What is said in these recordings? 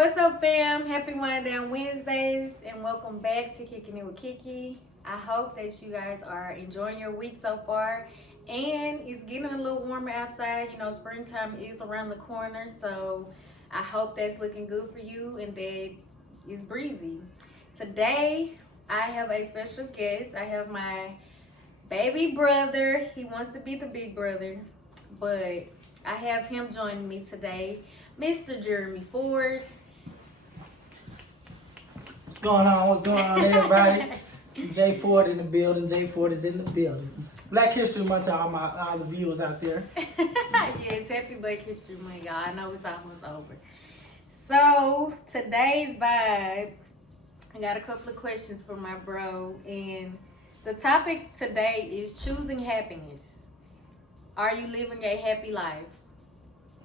What's up, fam? Happy Monday and Wednesdays, and welcome back to Kicking It with Kickie. I hope that you guys are enjoying your week so far, and it's getting a little warmer outside. You know, springtime is around the corner, so I hope that's looking good for you and that it's breezy. Today, I have a special guest. I have my baby brother. He wants to be the big brother, but I have him joining me today, Mr. Jeremy Ford. What's going on? What's going on, everybody? Jay Ford in the building. Jay Ford is in the building. Black History Month to all the viewers out there. Yes, happy Black History Month, y'all. I know it's almost over. So, today's vibe, I got a couple of questions for my bro. And the topic today is choosing happiness. Are you living a happy life?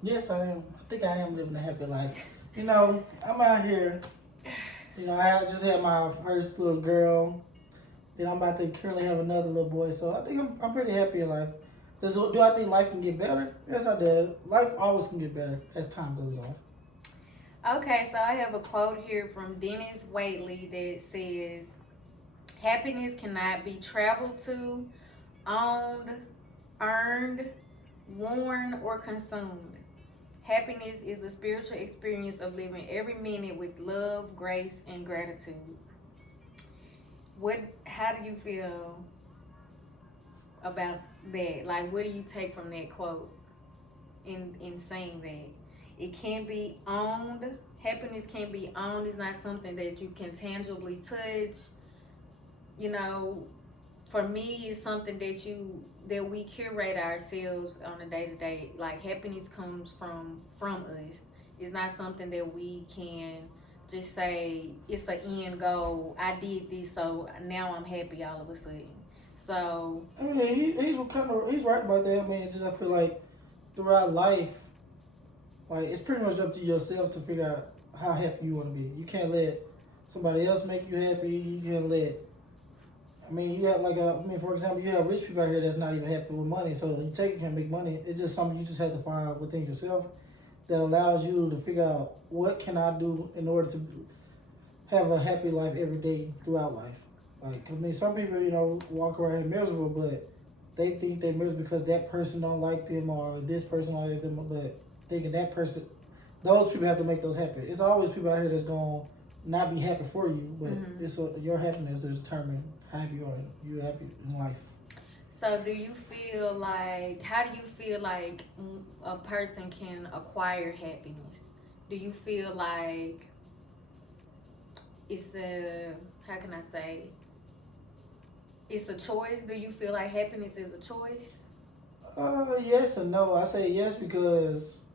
Yes, I am. I think I am living a happy life. You know, I'm out here. You know, I just had my first little girl. Then I'm about to currently have another little boy. So I think I'm pretty happy in life. Do I think life can get better? Yes, I do. Life always can get better as time goes on. Okay, so I have a quote here from Dennis Waitley that says, happiness cannot be traveled to, owned, earned, worn, or consumed. Happiness is the spiritual experience of living every minute with love, grace, and gratitude. How do you feel about that? Like, what do you take from that quote in saying that? It can't be owned. Happiness can't be owned. It's not something that you can tangibly touch. You know, for me, it's something that we curate ourselves on a day to day. Like, happiness comes from us. It's not something that we can just say it's an end goal. I did this, so now I'm happy all of a sudden. So I mean, he's right about that. I mean, just I feel like throughout life, like it's pretty much up to yourself to figure out how happy you want to be. You can't let somebody else make you happy. You can't let. I mean, you have for example, you have rich people out here that's not even happy with money. So you can't make money. It's just something you just have to find within yourself that allows you to figure out what can I do in order to have a happy life every day throughout life. Like, I mean, some people, walk around here miserable, but they think they're miserable because that person don't like them or this person don't like them, but thinking that person, those people have to make those happy. It's always people out here that's going to not be happy for you, but it's your happiness that determine how happy you are. You're happy in life. So how do you feel like a person can acquire happiness? Do you feel like it's it's a choice? Do you feel like happiness is a choice? Yes and no. I say yes because,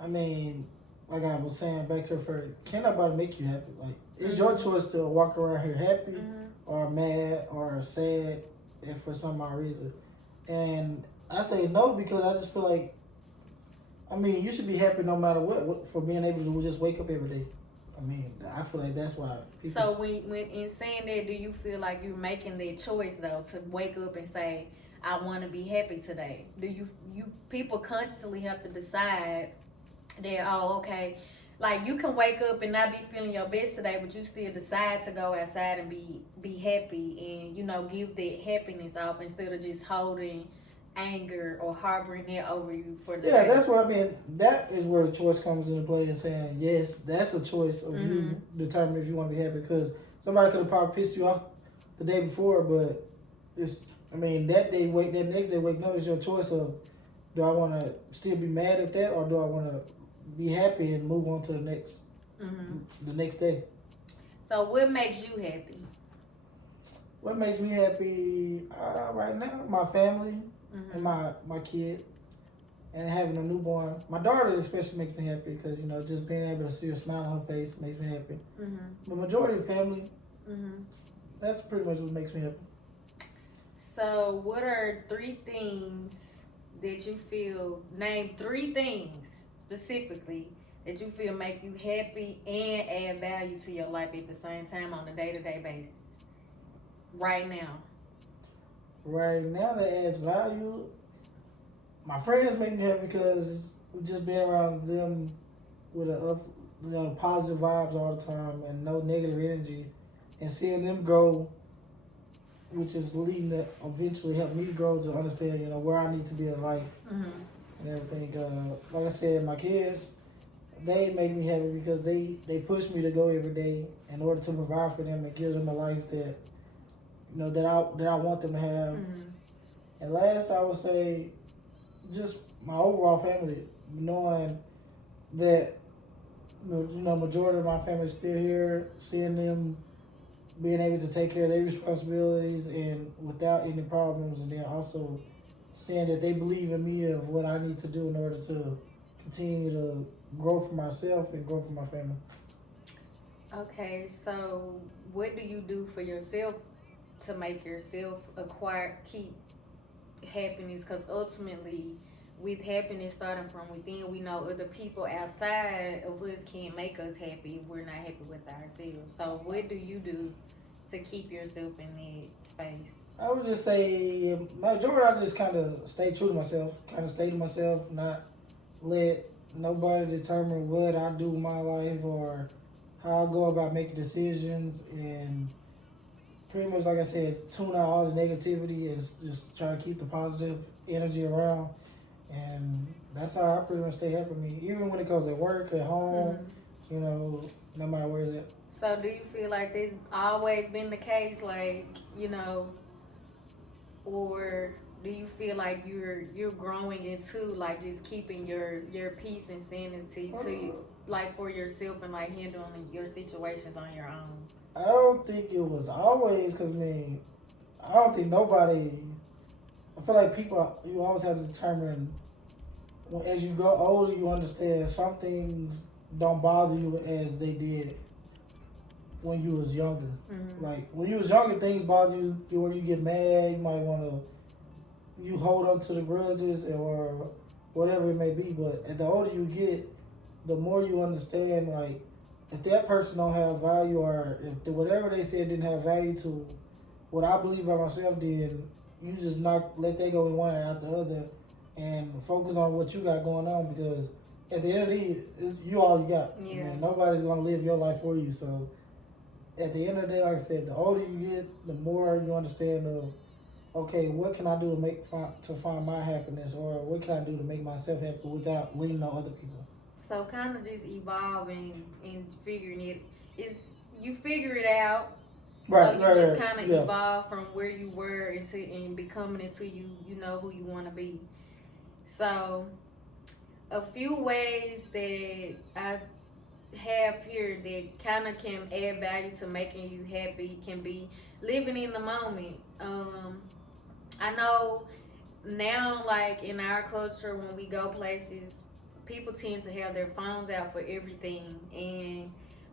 I mean, like I was saying back to her first, can't nobody make you happy. Like, it's your choice to walk around here happy or mad or sad if for some odd reason. And I say no because I just feel like, I mean, you should be happy no matter what for being able to just wake up every day. I mean, I feel like that's why people... So when in saying that, do you feel like you're making that choice though to wake up and say, I want to be happy today? Do you people consciously have to decide that, oh, okay, like you can wake up and not be feeling your best today, but you still decide to go outside and be happy and give that happiness off instead of just holding anger or harboring it over you for the day. That's what I mean. That is where the choice comes into play and saying, yes, that's a choice of you determining if you want to be happy, because somebody could have probably pissed you off the day before, but that next day waking up is your choice of, do I want to still be mad at that or do I want to be happy and move on to the next day. So what makes you happy? What makes me happy right now? My family and my kid and having a newborn. My daughter especially makes me happy because, just being able to see her smile on her face makes me happy. The majority of family, that's pretty much what makes me happy. So what are 3 things that you feel, name 3 things specifically that you feel make you happy and add value to your life at the same time on a day-to-day basis right now? Right now that adds value. My friends make me happy because we just been around them with the positive vibes all the time and no negative energy, and seeing them grow, which is leading to eventually help me grow to understand, where I need to be in life Mhm. and everything. Like I said, my kids, they make me happy because they push me to go every day in order to provide for them and give them a life that that I want them to have. Mhm. And last, I would say just my overall family, knowing that majority of my family is still here, seeing them being able to take care of their responsibilities and without any problems, and then also seeing that they believe in me of what I need to do in order to continue to grow for myself and grow for my family. Okay, so what do you do for yourself to make yourself keep happiness? Because ultimately, with happiness starting from within, we know other people outside of us can't make us happy if we're not happy with ourselves. So, what do you do to keep yourself in that space? I would just say majority I just kind of stay true to myself, kind of stay to myself, not let nobody determine what I do with my life or how I go about making decisions, and pretty much like I said, tune out all the negativity and just try to keep the positive energy around, and that's how I pretty much stay happy with me. Even when it comes at work, at home, Hmm. no matter where it's at. So, do you feel like this always been the case? Like, or do you feel like you're growing into like just keeping your peace and sanity to you, like for yourself and like handling your situations on your own? I don't think it was always because I don't think nobody. I feel like people you always have to determine as you grow older, you understand some things don't bother you as they did when you was younger. Mm-hmm. Like when you was younger, things bother you where you get mad. You might want to you hold on to the grudges or whatever it may be. But the older you get, the more you understand. Like if that person don't have value, or if whatever they said didn't have value to what I believe about myself, then you just let that go in one and out the other, and focus on what you got going on, because at the end of the day, it's you all you got. Yeah. Nobody's gonna live your life for you. So at the end of the day, like I said, the older you get, the more you understand of okay, what can I do to find my happiness, or what can I do to make myself happy without leaning on other people. So kind of just evolving and figuring it is you figure it out. So Right, you right, just right. kind of Yeah. evolve from where you were into and becoming into you know who you want to be. So a few ways that I have here that kind of can add value to making you happy can be living in the moment. I know now, like in our culture, when we go places, people tend to have their phones out for everything. And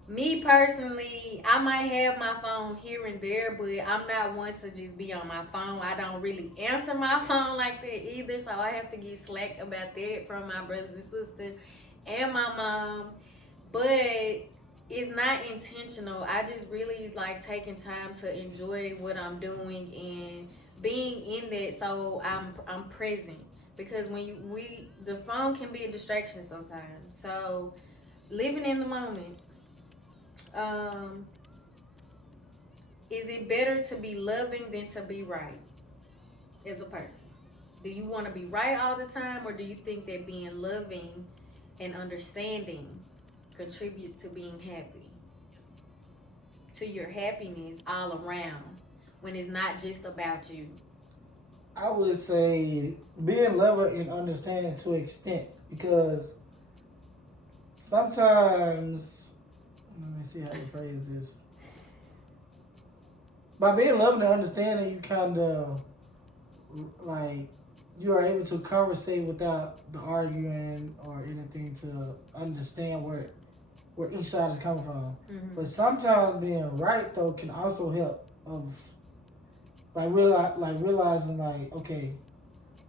me personally, I might have my phone here and there, but I'm not one to just be on my phone. I don't really answer my phone like that either, so I have to get slack about that from my brothers and sisters and my mom. But it's not intentional. I just really like taking time to enjoy what I'm doing and being in that, so I'm present, because when the phone can be a distraction sometimes. So living in the moment. Um, is it better to be loving than to be right as a person? Do you want to be right all the time, or do you think that being loving and understanding contributes to being happy, to your happiness all around, when it's not just about you? I would say being loving and understanding to an extent, because sometimes, let me see how to phrase this. By being loving and understanding, you kind of like you are able to conversate without the arguing or anything, to understand where each side is coming from. Mm-hmm. But sometimes being right though can also help of realizing like okay,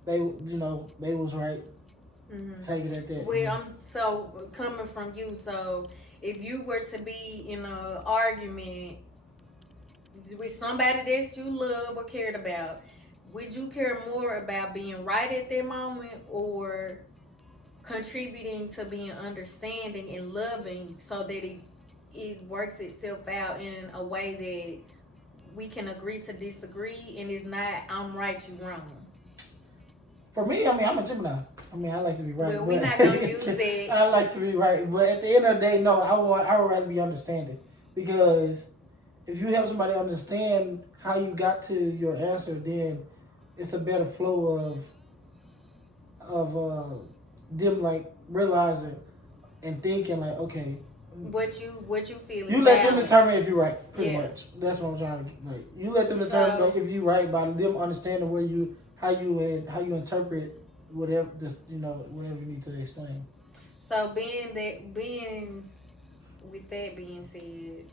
they was right. Mm-hmm. Take it at that. Well, I'm so coming from you. So if you were to be in an argument with somebody that you love or cared about, would you care more about being right at that moment or contributing to being understanding and loving so that it works itself out in a way that we can agree to disagree and it's not I'm right, you wrong. For me, I mean, I'm a Gemini. I mean, I like to be right. Well, we're not gonna use that. I like to be right, but at the end of the day, no, I would rather be understanding, because if you help somebody understand how you got to your answer, then it's a better flow of them like realizing and thinking like, okay, what you feel is you let them valid. determine if you're right, pretty Yeah. much. That's what I'm trying to like. You let them determine like, if you're right by them understanding where you how you interpret whatever this whatever you need to explain. So with that being said,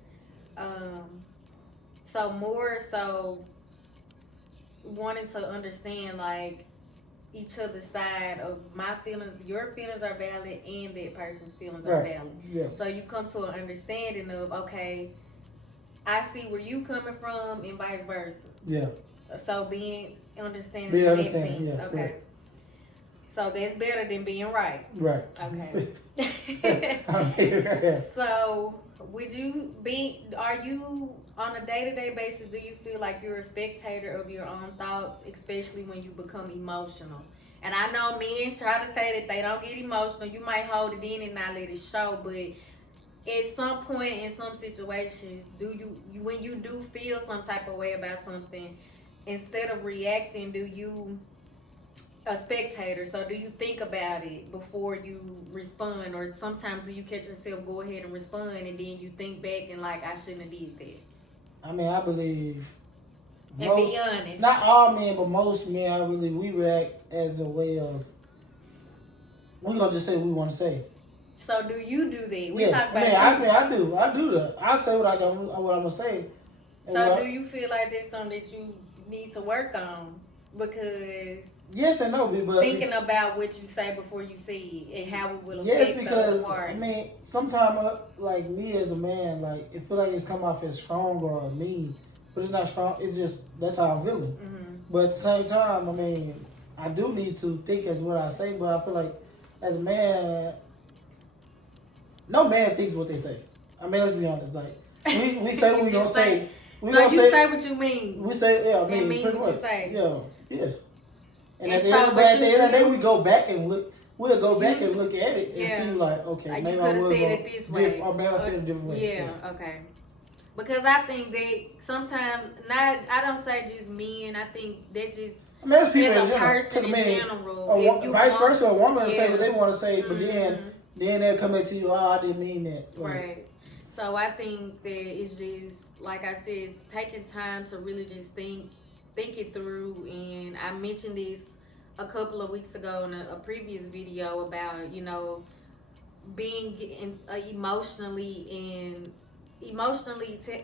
so more so wanting to understand like each other's side of my feelings, your feelings are valid, and that person's feelings are valid. Yeah. So you come to an understanding of, okay, I see where you coming from, and vice versa. Yeah. So being understanding. Being in understanding. that sense. Yeah. Okay. Correct. So that's better than being right. Right. Okay. So are you on a day-to-day basis, do you feel like you're a spectator of your own thoughts, especially when you become emotional? And I know men try to say that they don't get emotional. You might hold it in and not let it show, but at some point in some situations, do you when you do feel some type of way about something, instead of reacting, do you a spectator? So do you think about it before you respond, or sometimes do you catch yourself go ahead and respond and then you think back and like I shouldn't have did that? I mean, I believe. And be honest. Not all men, but most men, I believe we react as a way of. We're gonna just say what we want to say. So do you do that? We yes, talk about I do that. I say what I'm gonna say. So do you feel like that's something that you need to work on? Because yes and no, but thinking about what you say before you say it and how it will affect yes, because the other part. I mean, sometimes like me as a man, like it feel like it's come off as strong or mean, but it's not strong. It's just that's how I'm feeling. Mm-hmm. But at the same time, I mean, I do need to think as what I say. But I feel like as a man, no man thinks what they say. I mean, let's be honest. Like we say what we gonna say. So you say what you mean. We say yeah. I mean, mean pretty what much. you say. Yeah. Yes. And And at the so end of the day, we go back and look. We'll go back and look at it and see like, okay, like maybe you I could have was said it this way, or maybe I said it a different way. Yeah, okay. Because I think that sometimes, I don't say just men. I think that just I mean, that's people as in a general. person in general. If you vice versa, a woman will say what they want to say, but Mm-hmm. then they'll come back to you. Oh, I didn't mean that. Like, Right. So I think that it's just like I said, it's taking time to really just think it through. And I mentioned this a couple of weeks ago in a previous video about being emotionally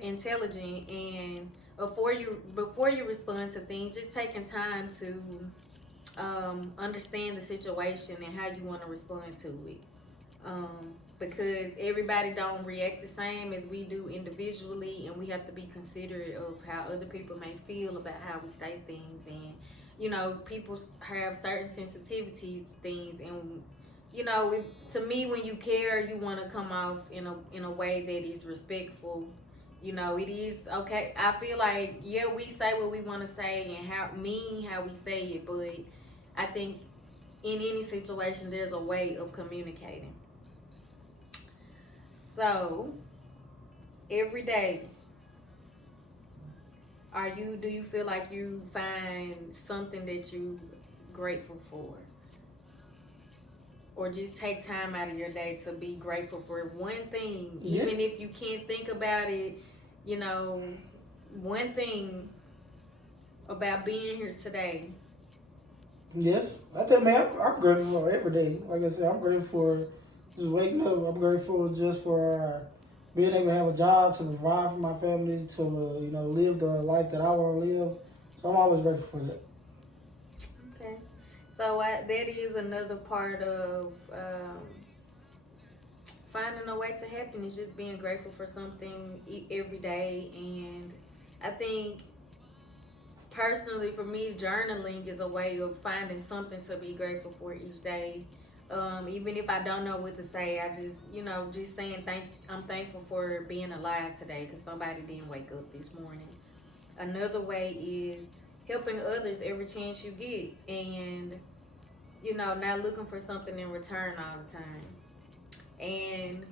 intelligent, and before you respond to things, just taking time to understand the situation and how you want to respond to it. Because everybody don't react the same as we do individually, and we have to be considerate of how other people may feel about how we say things. And people have certain sensitivities to things, and to me, when you care, you want to come off in a way that is respectful. It is okay. I feel like we say what we want to say and how we say it, but I think in any situation there's a way of communicating. So every day, do you feel like you find something that you grateful for? Or just take time out of your day to be grateful for one thing, even if you can't think about it, one thing about being here today. Yes, I think, man, I'm grateful for every day. Like I said, I'm grateful for just waking up. I'm grateful just for being able to have a job, to provide for my family, to live the life that I want to live. So I'm always grateful for that. Okay, so that is another part of finding a way to happiness. Just being grateful for something every day, and I think personally for me, journaling is a way of finding something to be grateful for each day. Even if I don't know what to say, I just, just saying I'm thankful for being alive today because somebody didn't wake up this morning. Another way is helping others every chance you get, and not looking for something in return all the time. And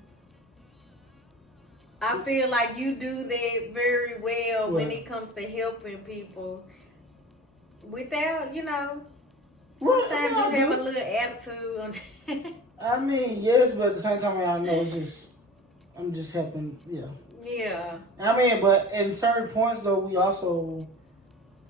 I feel like you do that very well when it comes to helping people without, sometimes you have a little attitude. I mean, yes, but at the same time, I know I'm just helping, yeah. Yeah. I mean, but in certain points, though, we also,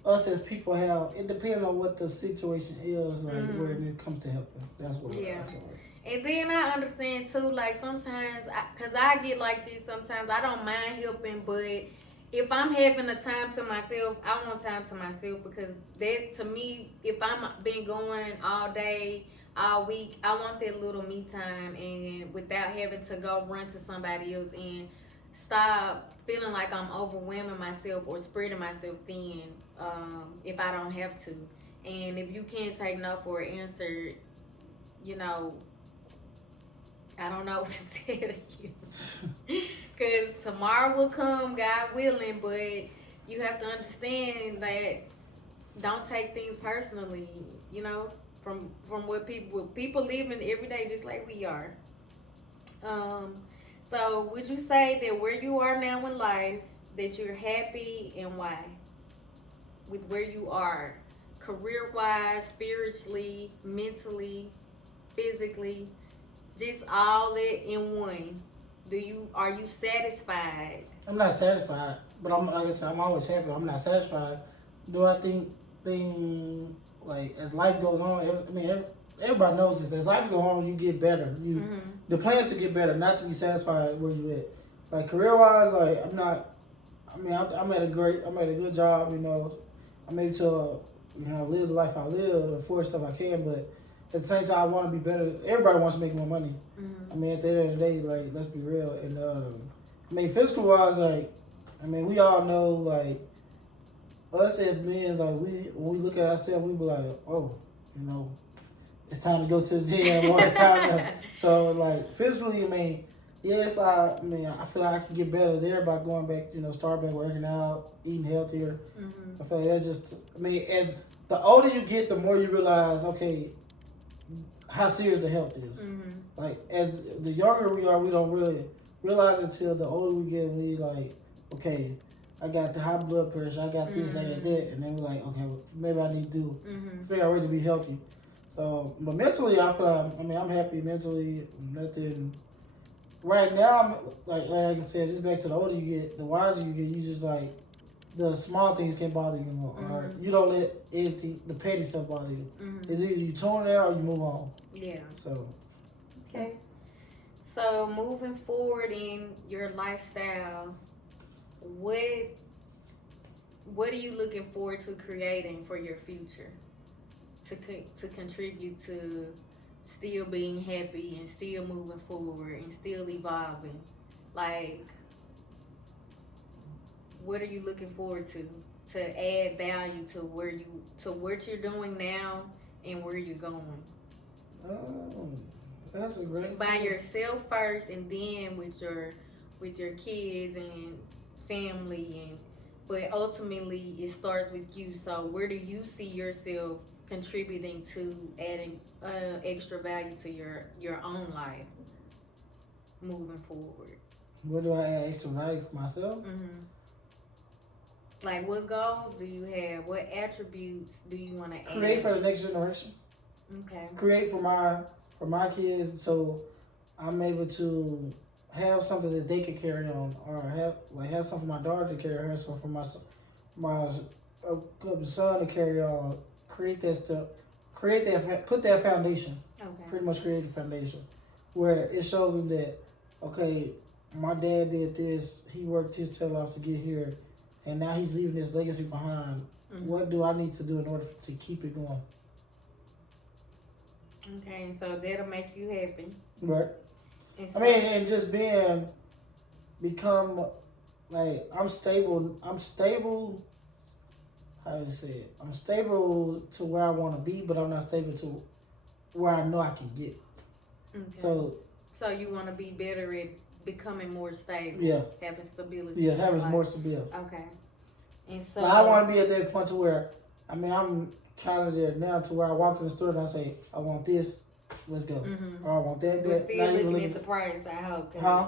us as people it depends on what the situation is, like, when it comes to helping. That's what I feel like. And then I understand too, like sometimes, cause I get like this sometimes. I don't mind helping, but if I'm having a time to myself, I want time to myself because that to me, if I'm been going all day, all week, I want that little me time, and without having to go run to somebody else and stop feeling like I'm overwhelming myself or spreading myself thin. If I don't have to, and if you can't take no for an answer, I don't know what to tell you. Because tomorrow will come, God willing, but you have to understand that don't take things personally, from what people living every day just like we are. So would you say that where you are now in life, that you're happy and why? With where you are, career-wise, spiritually, mentally, physically, just all that in one. Are you satisfied? I'm not satisfied, but like I said, I'm always happy. I'm not satisfied. Do I think like as life goes on? Everybody knows this. As life goes on, you get better. The plan is to get better, not to be satisfied where you at. Like career wise, like I'm not. I'm at a good job. I'm able to live the life I live, afford stuff I can, but at the same time, I want to be better. Everybody wants to make more money. At the end of the day, like, let's be real. And, physical wise, like, we all know, like, us as men, like, when we look at ourselves, we be like, oh, it's time to go to the gym, or it's time to. So, like, physically, yes, I feel like I can get better there by going back, start back working out, eating healthier. I feel like that's just, as the older you get, the more you realize, okay, how serious the health is. Like, as the younger we are, we don't really realize it until the older we get. We like, okay, I got the high blood pressure, I got this, I got that, and then we're like, okay, well, maybe I need to figure out a way to be healthy. So, but mentally, I feel like, I'm happy mentally. Nothing. Right now, like I said, just back to the older you get, the wiser you get. You just like the small things can't bother you anymore. Or you don't let anything, the petty stuff bother you. It's either you tone it out or you move on. Yeah. So. Okay. So moving forward in your lifestyle, what are you looking forward to creating for your future to contribute to still being happy and still moving forward and still evolving? Like, what are you looking forward to add value to what you're doing now and where you're going? Oh, that's a great. By yourself first, and then with your kids and family, but ultimately it starts with you. So where do you see yourself contributing to adding extra value to your own life moving forward? Where do I add extra value for myself? Like, what goals do you have? What attributes do you want to add? Create for the next generation. Okay. Create for my kids, so I'm able to have something that they can carry on, or have something for my daughter to carry on, so for my son to carry on. Create that stuff. Put that foundation. Okay. Pretty much create the foundation where it shows them that, okay, my dad did this. He worked his tail off to get here, and now he's leaving this legacy behind. What do I need to do in order to keep it going? Okay, so that'll make you happy. Right. And just become, like, I'm stable. How do you say it? I'm stable to where I want to be, but I'm not stable to where I know I can get. Okay. So you want to be better at becoming more stable. yeah, Having stability. yeah, having more stability. Okay. And so. But I want to be at that point to where, I mean, I'm kind of there now to where I walk in the store and I say, I want this, let's go. Mm-hmm. Or I want that. But still not looking at the price, I hope. Huh?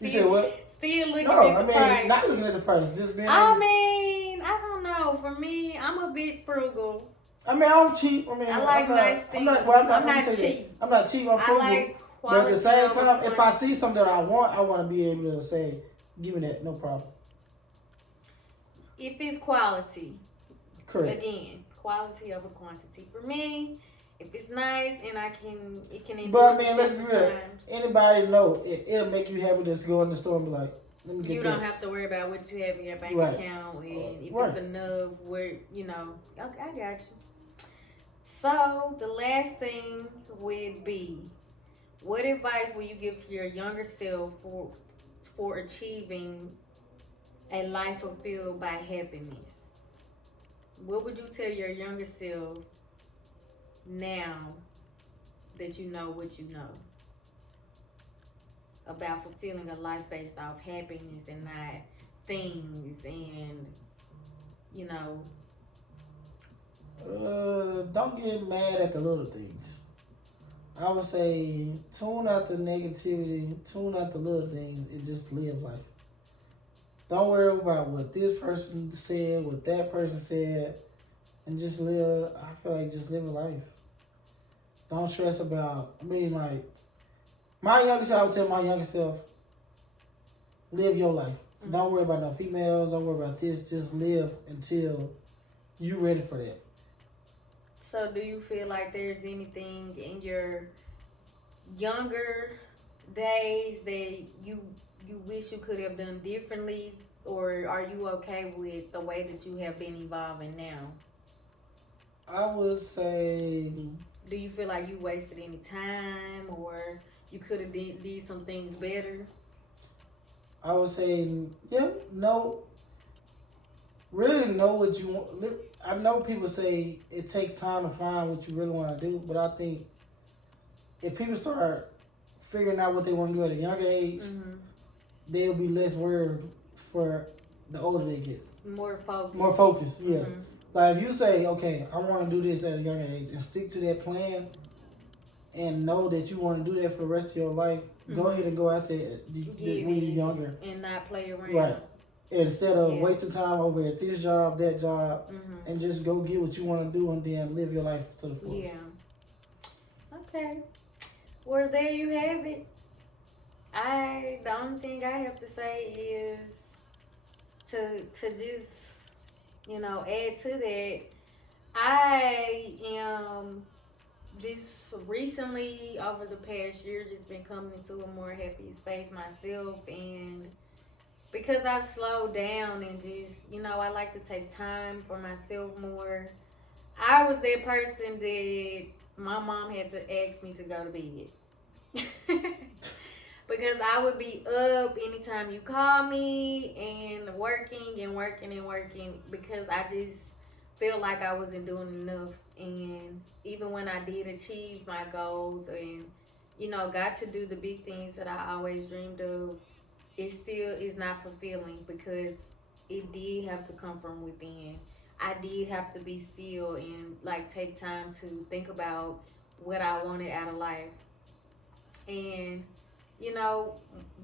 You said what? Still looking No, at the I mean, price. not looking at the price, just being. I mean, I don't know. For me, I'm a bit frugal. I mean, I'm cheap. I mean, I like nice things. I'm not cheap. I'm not cheap. I'm frugal. I like quality. But at the same time, if I see something that I want to be able to say, give me that, no problem. If it's quality. Correct. Again, quality over quantity. For me, if it's nice and it can improve. But I mean, let's be real. Anybody know it'll make you happy to go in the store and be like, let me get you don't have to worry about what you have in your bank account and if it's enough. Where okay, I got you. So the last thing would be, what advice will you give to your younger self for achieving a life fulfilled by happiness? What would you tell your younger self now that you know what you know about fulfilling a life based off happiness and not things and don't get mad at the little things. I would say tune out the negativity, tune out the little things, and just live life. Don't worry about what this person said, what that person said, and just live. I feel like just live a life. Don't stress about. I mean, like my younger self, I would tell my younger self, live your life. Mm-hmm. Don't worry about no females. Don't worry about this. Just live until you ready for that. So, do you feel like there's anything in your younger days that you wish you could have done differently, or are you okay with the way that you have been evolving now? I would say. Do you feel like you wasted any time, or you could have did some things better? I would say, yeah, no. Really know what you want. I know people say it takes time to find what you really want to do, but I think if people start figuring out what they want to do at a younger age, mm-hmm. they'll be less worried for the older they get. More focused. More focused, yeah. Mm-hmm. Like if you say, okay, I want to do this at a younger age and stick to that plan and know that you want to do that for the rest of your life, mm-hmm. go ahead and go after it when you're younger. And not play around. Right. Instead of wasting time over at this job, that job, mm-hmm. and just go get what you want to do and then live your life to the fullest. Yeah. Okay. Well, there you have it. The only thing I have to say is to just, add to that, I am just recently, over the past year, just been coming into a more happy space myself, and because I've slowed down and just, I like to take time for myself more. I was that person that my mom had to ask me to go to bed. Because I would be up anytime you call me and working because I just felt like I wasn't doing enough. And even when I did achieve my goals and, got to do the big things that I always dreamed of, it still is not fulfilling because it did have to come from within. I did have to be still and take time to think about what I wanted out of life. And,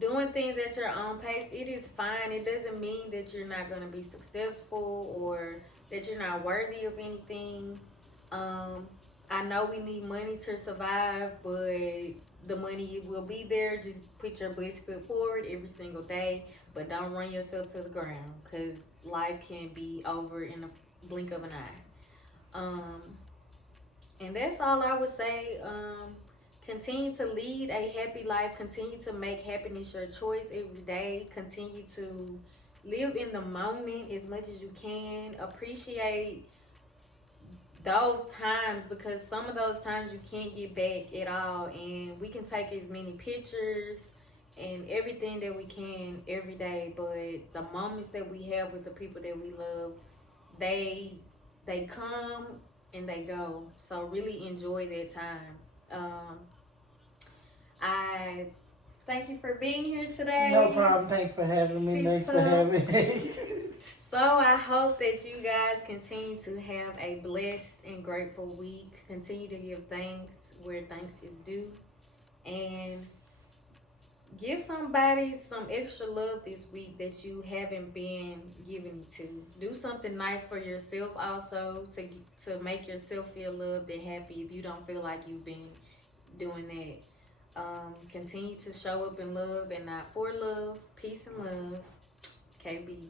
doing things at your own pace, it is fine. It doesn't mean that you're not going to be successful or that you're not worthy of anything. I know we need money to survive, but the money will be there. Just put your best foot forward every single day, but don't run yourself to the ground because life can be over in a blink of an eye. And that's all I would say. Continue to lead a happy life. Continue to make happiness your choice every day. Continue to live in the moment as much as you can. Appreciate those times because some of those times you can't get back at all, and we can take as many pictures and everything that we can every day, but the moments that we have with the people that we love, they come and they go. So really enjoy that time. I thank you for being here today. No problem. Thanks for having me. Thanks for having me. So I hope that you guys continue to have a blessed and grateful week. Continue to give thanks where thanks is due. And give somebody some extra love this week that you haven't been giving it to. Do something nice for yourself also to make yourself feel loved and happy if you don't feel like you've been doing that. Continue to show up in love and not for love. Peace and love. KB.